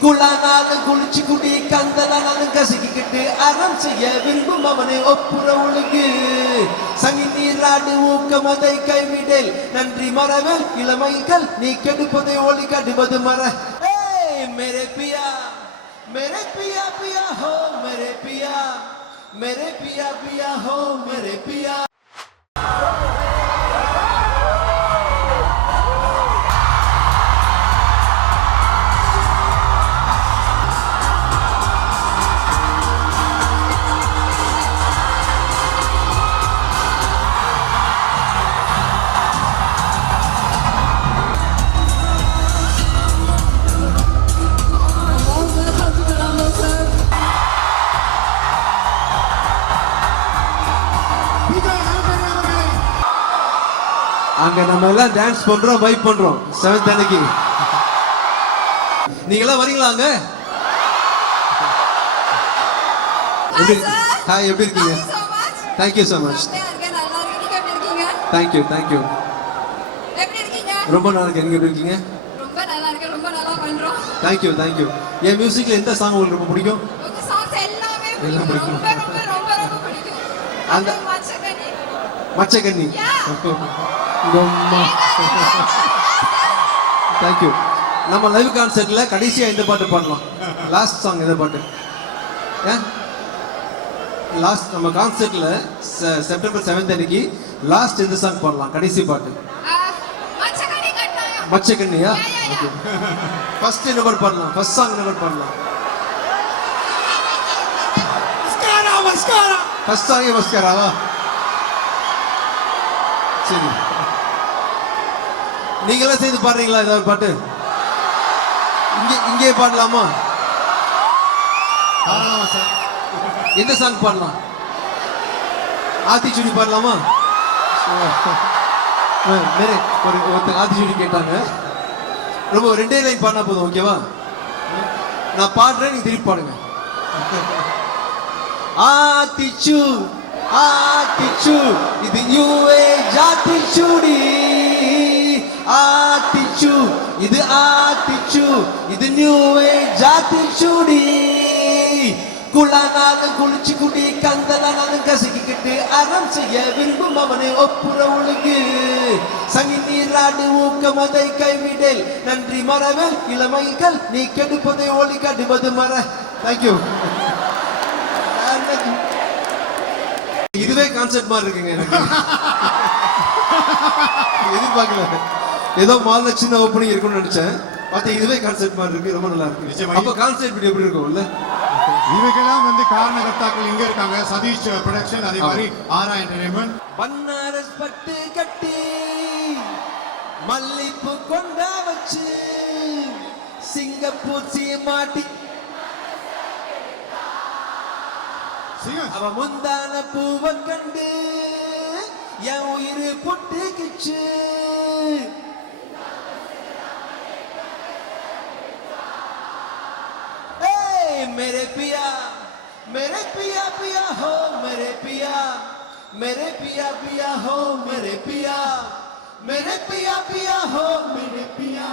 குளானாலும் குளிச்சு குடி கந்தலானாலும் கசக்கிக்கிட்டு அறம் செய்ய விரும்பும் அவனை ஒப்புற ஒழுங்கு சங்கி நீராடு ஊக்கம் அதை கைவிடல் நன்றி மறவல் இளமைகள் நீ கெடுப்பதை ஒளி கடுவது மற ஏய், மேரே பியா मेरे पिया पिया हो मेरे पिया मेरे पिया पिया हो मेरे पिया அங்க நம்ம எல்லாம் டான்ஸ் பண்றோம் வைப் பண்றோம். செவன்த் அன்னைக்கு. நீங்க எல்லாம் வரீங்களா அங்க? ஹாய் எப்படி இருக்கீங்க? Thank you so much. Thank you thank you எப்படி இருக்கீங்க? ரொம்ப நல்லா இருக்கு நீங்க எப்படி இருக்கீங்க? ரொம்ப நல்லா இருக்கு ரொம்ப நல்லா பண்றோம். தேங்க்யூ தேங்க்யூ என் மியூசிக்ல எந்த சாங் உங்களுக்கு ரொம்ப பிடிக்கும்? எல்லாமே பிடிக்கும். அந்த- மச்சக்கண்ணி. தேங்க்யூ நம்ம லைவ் கான்சர்ட்ல கடைசியா இந்த பாட்டு பாடலாம். லாஸ்ட் சாங் இந்த பாட்டு. ஏன்? லாஸ்ட் நம்ம கான்சர்ட்ல செப்டம்பர் செவன்த் அன்னைக்கு லாஸ்ட் இந்த சாங் பாடலாம். கடைசி பாட்டு. மச்சக்கண்ணியா? Yeah. ஃபர்ஸ்ட் என்ன பாட்டு பாடலாம்? ஃபர்ஸ்ட் சாங் என்ன பாட்டு பாடலாம்? ஃபர்ஸ்ட் சாங்கே மஸ்கராவா சரி. நீங்களாம் சேர்ந்து பாடுறீங்களா ஏதாவது பாட்டு? இங்கே இங்கே பாடலாமா? தாராளமா சார். எந்த சாங் பாடலாம்? ஆத்திச்சுடி பாடலாமா? மேரே ஒரு ஒருத்தங்க ஆத்திச்சுடி கேட்டாங்க. ரொம்ப ரெண்டே லைன் பாடினா போதும் ஓகேவா நான் பாடுறேன் நீங்க திருப்பி பாடுங்க. ஆத்திச்சு ஆத்திச்சு இது யூஏ ஜாத்திச்சுடி ஆத்திச்சு இது ஆத்திச்சு இது நியூவே ஜாத்திச்சுடி குளானாலும் குளிச்சு குடி கந்தலானாலும் கசக்கிக்கிட்டு அறம் செய்ய விரும்பும் அவனை ஒப்புற ஒழுங்கு சங்கி நீராடு ஊக்கம் அதை கைவிடல் நன்றி மறவல் இளமைகள் நீ கெடுப்பதை ஒளி கடுவது மற தேங்க்யூ இதுவே கான்செப்ட் மாதிரி இருக்குங்க எதிர்பார்க்கல ஏதோ மால்ல சின்ன ஓப்பனிங் இருக்கும்னு நினைச்சேன். பார்த்தா இதுவே கான்செப்ட் மாதிரி இருக்கு ரொம்ப நல்லா இருக்கு. நிச்சயமா. அப்ப கான்செப்ட் எப்படி இருக்கும்ல? இவைக்கெல்லாம் வந்து காரணகர்த்தாக்கள் இங்க இருக்காங்க. சதீஷ் ப்ரொடக்ஷன் அதே மாதிரி ஆரா என்டர்டைன்மெண்ட் பன்னாரஸ் பட்டு கட்டி மல்லிப்பூ கொண்டா வச்சு சிங்கப்பூச்சி மாட்டி அவ முந்தான பூவை கண்டு என் உயிர் பொட்டுக்குச்சு. मेरे पिया मेरे पिया पिया हो मेरे पिया मेरे पिया पिया हो मेरे पिया मेरे पिया पिया हो मेरे पिया